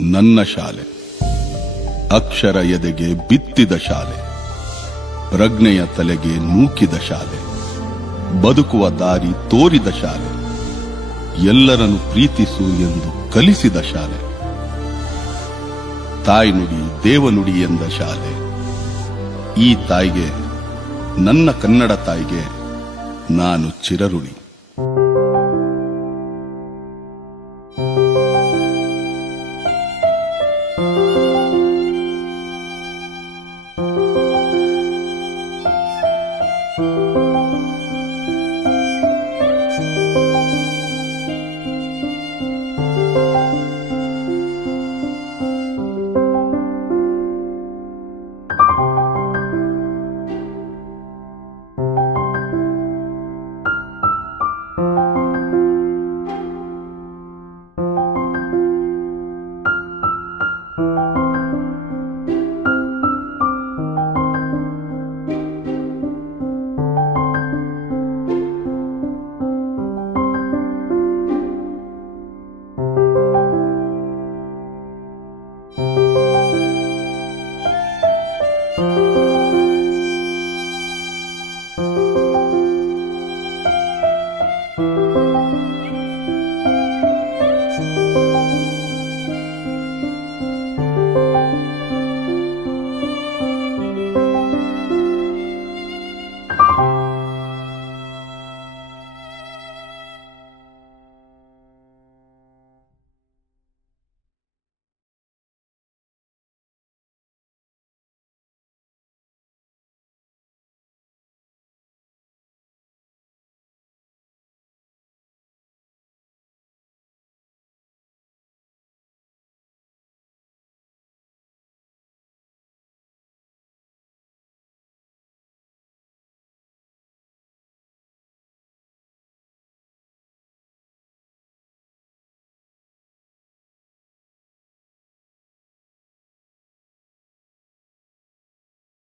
ನನ್ನ ಶಾಲೆ, ಅಕ್ಷರ ಎದೆಗೆ ಬಿತ್ತಿದ ಶಾಲೆ, ಪ್ರಜ್ಞೆಯ ತಲೆಗೆ ನೂಕಿದ ಶಾಲೆ, ಬದುಕುವ ದಾರಿ ತೋರಿದ ಶಾಲೆ, ಎಲ್ಲರನ್ನು ಪ್ರೀತಿಸು ಎಂದು ಕಲಿಸಿದ ಶಾಲೆ, ತಾಯ್ನುಡಿ ದೇವನುಡಿ ಎಂದ ಶಾಲೆ. ಈ ತಾಯಿಗೆ, ನನ್ನ ಕನ್ನಡ ತಾಯಿಗೆ ನಾನು ಚಿರಋಣಿ.